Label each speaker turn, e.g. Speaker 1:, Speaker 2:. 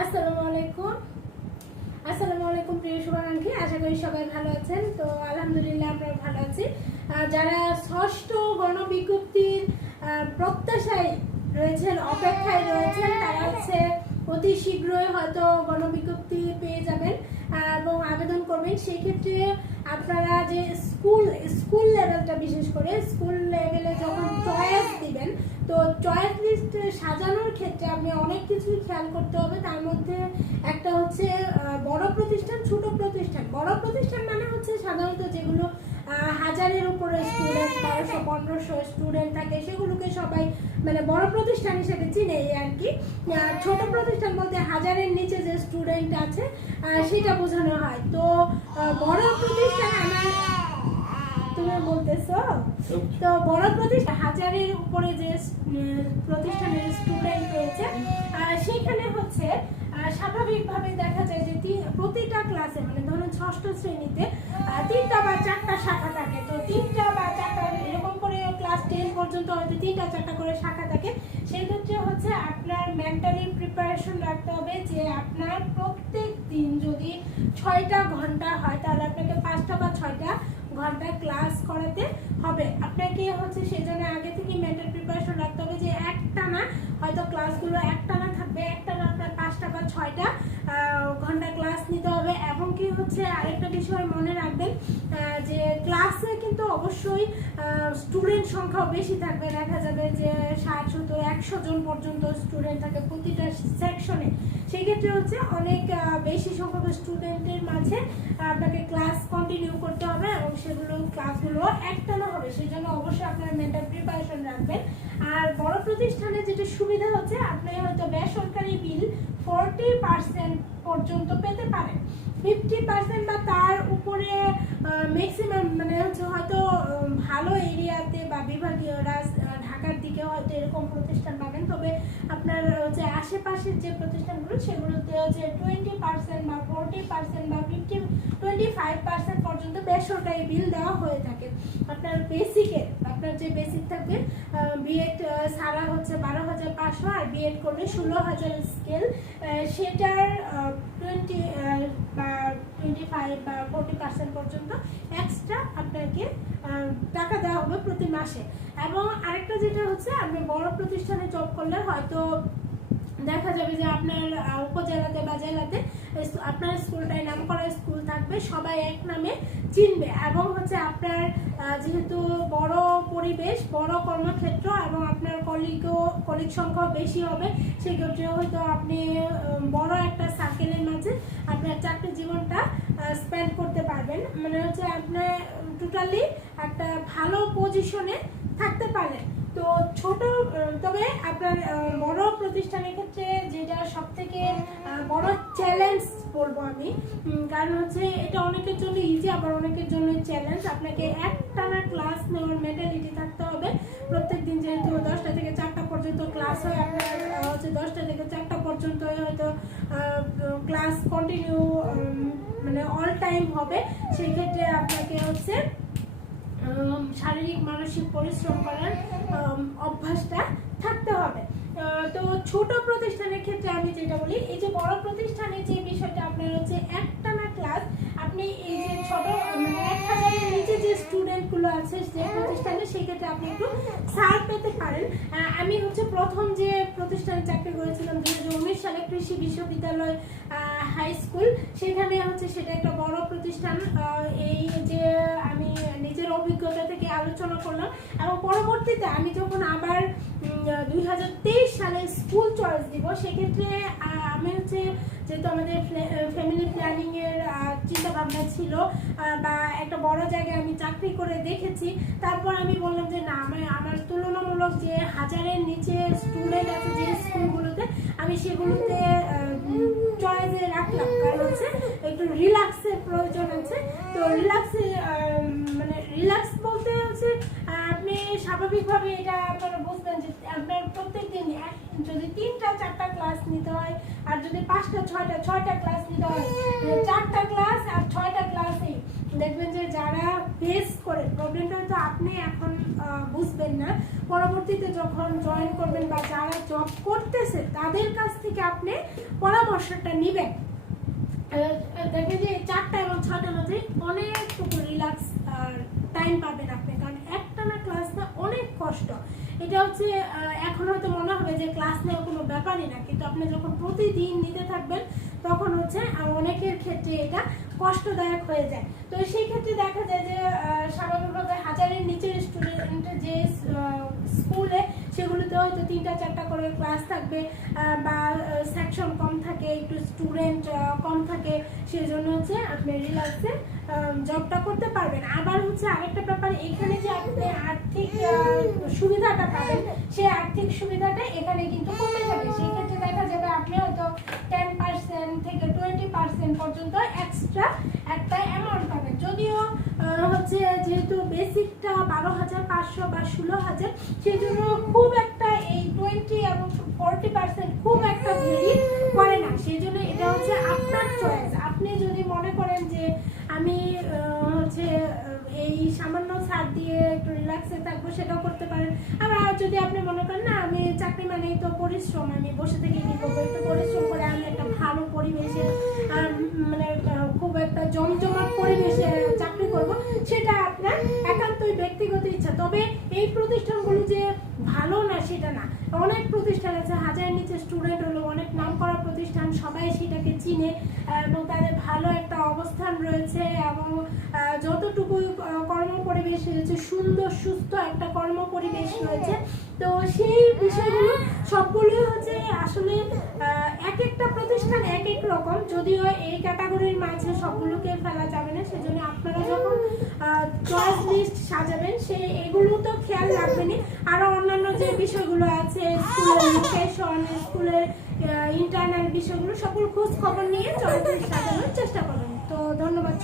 Speaker 1: আসসালামু আলাইকুম। প্রিয় আশা করি সবাই ভালো আছেন। তো আলহামদুলিল্লাহ আমরা ভালো আছি। যারা ষষ্ঠ গণবিজ্ঞপ্তির প্রত্যাশায় রয়েছেন, অপেক্ষায় রয়েছেন, তারা হচ্ছে অতি শীঘ্রই হয়তো গণবিজ্ঞপ্তি পেয়ে যাবেন। এবং আবেদন করবেন সেই ক্ষেত্রে আপনারা যে স্কুল স্কুল লেভেলটা বিশেষ করে, স্কুল লেভেলে যখন চয়েস দিবেন, তো চয়েস লিস্ট সাজানোর ক্ষেত্রে আপনি অনেক কিছুই খেয়াল করতে হবে। তার মধ্যে একটা হচ্ছে বড় প্রতিষ্ঠান, ছোট প্রতিষ্ঠান। বড় প্রতিষ্ঠান মানে হচ্ছে সাধারণত যেগুলো হাজারের উপরে স্টুডেন্ট বারোশো, পনেরোশো স্টুডেন্ট থাকে, সেগুলোকে সবাই মানে বড় প্রতিষ্ঠান হিসেবে চিনে আর কি। ছোট প্রতিষ্ঠান বলতে হাজারের নিচে যে স্টুডেন্ট আছে সেটা বোঝানো হয়। তো বড় প্রতিষ্ঠান আমার তুমি বলতেছো? তো বড় প্রতিষ্ঠান হাজারের উপরে যে প্রতিষ্ঠানের স্টুডেন্ট রয়েছে সেখানে হচ্ছে স্বাভাবিকভাবে দেখা যায় যে প্রতিটা ক্লাসে মানে ধরুন ষষ্ঠ শ্রেণীতে তিনটা বা চারটা শাখা থাকে। তো তিনটা বা চারটা এরকম করে ক্লাস টেন পর্যন্ত হয়তো তিনটা চারটা করে শাখা থাকে। সেই ক্ষেত্রে হচ্ছে আপনার মেন্টালি প্রিপারেশন রাখতে হবে যে আপনার প্রত্যেক দিন যদি ছয়টা ঘণ্টা হয়, তাহলে আপনাকে পাঁচটা বা ছয়টা ঘণ্টা ক্লাস করাতে হবে। আপনাকে হচ্ছে সেই জন্য আগে থেকে মেন্টাল প্রিপারেশন রাখতে হবে যে একটানা হয়তো ক্লাসগুলো একটানা থাকবে একটানা আপনার পাঁচটা বা ছয়টা ঘণ্টা ক্লাস নিতে হবে। এবং কি হচ্ছে আরেকটা বিষয় মনে রাখবেন যে ক্লাসে অবশ্যই স্টুডেন্ট সংখ্যাও বেশি থাকবে। দেখা যাবে যে ষাট সত্তর একশো জন পর্যন্ত স্টুডেন্ট থাকে প্রতিটা সেকশনে সেই ক্ষেত্রে হচ্ছে অনেক বেশি সংখ্যক স্টুডেন্টের মাঝে আপনাকে ক্লাস কন্টিনিউ করতে হবে এবং সেগুলো ক্লাসগুলো একটানা হবে। সেই জন্য অবশ্যই আপনারা মেন্টাল প্রিপারেশন রাখবেন। আর বড় প্রতিষ্ঠানে যেটা সুবিধা হচ্ছে, আপনি হয়তো বেসরকারি বিল ফোরটি পার্সেন্ট পর্যন্ত পেতে পারেন। ফিফটি পার্সেন্ট বা তার উপরে ম্যাক্সিমাম মানে হচ্ছে হয়তো ভালো এরিয়াতে বা বিভাগীয় রাজ- ঢাকার দিকে হয়তো এরকম প্রতিষ্ঠান পাবেন। তবে আপনার হচ্ছে আশেপাশের যে প্রতিষ্ঠানগুলো, সেগুলোতে হচ্ছে টোয়েন্টি পার্সেন্ট বা ফোরটি পার্সেন্ট বা ফিফটি টোয়েন্টি ফাইভ পার্সেন্ট পর্যন্ত বেসরকারি বিল দেওয়া হয়ে থাকে। আপনার বেসিকের আপনার যে বেসিক থাকবে বিএড সারা হচ্ছে বারো হাজার পাঁচশো আর বিএড করলে ষোলো হাজার স্কেল সেটার টোয়েন্টি বা টোয়েন্টি ফাইভ বা ফোরটি পার্সেন্ট পর্যন্ত এক্সট্রা আপনাকে টাকা দেওয়া হবে প্রতি মাসে। এবং আরেকটা যেটা হচ্ছে, আপনি বড় প্রতিষ্ঠানে জব করলে হয়তো দেখা যাবে যে আপনার উপজেলাতে বা জেলাতে আপনার স্কুলটায় নাম করা স্কুল থাকবে, সবাই এক নামে চিনবে। এবং হচ্ছে আপনার যেহেতু পরিবেশ বড় কর্মক্ষেত্র এবং আপনার কলিগও কলিগ সংখ্যাও বেশি হবে। সেক্ষেত্রে হয়তো আপনি বড় একটা সার্কেলের মাঝে আপনার চাকরি জীবনটা স্পেন্ড করতে পারবেন। মানে হচ্ছে আপনার টোটালি একটা ভালো পজিশনে থাকতে পারেন তো ছোট তবে আপনার বড় প্রতিষ্ঠানের ক্ষেত্রে যেটা সব থেকে বড় চ্যালেঞ্জ বলব আমি কারণ হচ্ছে এটা অনেকের জন্য ইজি আবার অনেকের জন্য চ্যালেঞ্জ আপনাকে একটানা ক্লাস নেওয়ার মেন্টালিটি থাকতে হবে। প্রত্যেক দিন যেহেতু দশটা থেকে চারটা পর্যন্ত ক্লাস হয়, আপনার হচ্ছে দশটা থেকে চারটা পর্যন্ত হয়তো ক্লাস কন্টিনিউ মানে অল টাইম হবে। সেই ক্ষেত্রে আপনাকে হচ্ছে শারীরিক, মানসিক পরিশ্রম করার অভ্যাসটা থাকতে হবে। তো ছোট প্রতিষ্ঠানের ক্ষেত্রে আমি যেটা বলি, এই যে বড় প্রতিষ্ঠানে যে বিষয়টা আপনার হচ্ছে একটানা ক্লাস আপনি গুলো আছে, যে প্রতিষ্ঠানে সেক্ষেত্রে আপনি একটু ছাড় পেতে পারেন। আমি হচ্ছে প্রথম যে প্রতিষ্ঠানে চাকরি করেছিলাম দু হাজার উনিশ সালে কৃষি বিশ্ববিদ্যালয় হাই স্কুল সেখানে হচ্ছে সেটা একটা বড় প্রতিষ্ঠান। এই যে আমি নিজের অভিজ্ঞতা থেকে আলোচনা করলাম। এবং পরবর্তীতে আমি যখন আবার দুই হাজার তেইশ সালে স্কুল চয়েস দিব, সেক্ষেত্রে আমি হচ্ছে যেহেতু আমাদের ফ্যামিলি প্ল্যানিং এর চিন্তা ভাবনা ছিল বা একটা বড় জায়গায় আমি চাকরি করে দেখেছি। তারপর আমি বললাম যে, না, আমার আমার তুলনামূলক যে হাজারের নিচে স্টুডেন্ট আছে, যে স্কুলগুলোতে, আমি সেগুলোতে চয়েসে রাখলাম। কারণ হচ্ছে একটু রিল্যাক্সের প্রয়োজন আছে। তো রিল্যাক্সে মানে রিল্যাক্স বলতে হচ্ছে, আপনি স্বাভাবিকভাবে এটা আপনারা বুঝবেন যে, আপনার প্রত্যেক দিন যদি তিনটা, চারটা ক্লাস নিতে হয়, আর যদি পাঁচটা, ছয়টা ছয়টা ক্লাস নিতে হয়, চারটা ক্লাস আর ছয়টা ক্লাসেই দেখবেন যে যারা ফেস করে প্রবলেমটা হয়তো আপনি এখন বুঝবেন না। পরবর্তীতে যখন জয়েন করবেন বা যারা জব করতেছে, তাদের কাছ থেকে আপনি পরামর্শটা নেবেন। দেখবেন যে চারটা এবং ছটার মধ্যে অনেকটুকু রিল্যাক্স টাইম পাবেন আপনি। কারণ একটানা ক্লাস না অনেক কষ্ট। এটা হচ্ছে এখন হয়তো মনে হবে যে ক্লাস নেওয়া কোনো ব্যাপারই না, কিন্তু আপনি যখন প্রতিদিন নিতে থাকবেন, তখন হচ্ছে অনেকের ক্ষেত্রে এটা কষ্টদায়ক হয়ে যায়। তো সেই ক্ষেত্রে দেখা যায় যে স্বাভাবিকভাবে হাজারের নিচের স্টুডেন্ট যে স্কুলে সেগুলোতে হয়তো তিনটা, চারটা করে ক্লাস থাকবে বা সেকশন কম থাকে, একটু স্টুডেন্ট কম থাকে সেই জন্য হচ্ছে আপনি রিল্যাক্সে জবটা করতে পারবেন। আবার হচ্ছে আরেকটা ব্যাপার, এখানে যে আপনি আর্থিক সুবিধাটা পাবেন সেই আর্থিক সুবিধাটা এখানে কিন্তু কমে যাবে। সেই ক্ষেত্রে দেখা যাবে আপনি হয়তো টেন পার্সেন্ট থেকে টোয়েন্টি পার্সেন্ট পর্যন্ত এক্সট্রা একটা অ্যামাউন্ট পাবেন যদিও আহ, হচ্ছে যেহেতু বেসিকটা বারো হাজার পাঁচশো বা ষোলো হাজার সেই জন্য খুব একটা এই টোয়েন্টি এবং ফোরটি পার্সেন্ট খুব একটা ভেরি করে না। সেই জন্য এটা হচ্ছে আপনার চয়েস আপনি যদি মনে করেন যে আমি হচ্ছে এই সামান্য ছাড় দিয়ে একটু রিল্যাক্সে থাকব, সেটাও করতে পারেন। আবার যদি আপনি মনে করেন, না, আমি চাকরি মানেই তো পরিশ্রম, আমি বসে থেকে কি করব একটু পরিশ্রম করে আমি একটা ভালো পরিবেশে মানে খুব একটা জমজমাট পরিবেশে চাকরি করব, সেটা আপনার একান্তই ব্যক্তিগত ইচ্ছা। তবে এই প্রতিষ্ঠানগুলো যে ভালো না, সেটা না। অনেক প্রতিষ্ঠান আছে, হাজারের নিচে স্টুডেন্ট হলো, অনেক নাম করা প্রতিষ্ঠান, সবাই সেটাকে চিনে, এবং তাদের ভালো একটা অবস্থান রয়েছে, এবং যতটুকু কর্ম পরিবেশ রয়েছে, সুন্দর, সুস্থ একটা কর্ম পরিবেশ রয়েছে। তো সেই বিষয়গুলো সবগুলোই হচ্ছে আসলে এক একটা প্রতিষ্ঠান এক এক রকম, যদিও এই ক্যাটাগরির মাঝে সবগুলোকে ফেলা যাবে না, সেজন্য আপনারা যখন চয়েস লিস্ট সাজাবেন, সেই এগুলো তো খেয়াল রাখবেনই আরও অন্যান্য যে বিষয়গুলো আছে স্কুলের লোকেশন স্কুলের ইন্টারনাল বিষয়গুলো, সকল খোঁজ খবর নিয়ে চয়েস লিস্ট সাজানোর চেষ্টা করবেন তো ধন্যবাদ।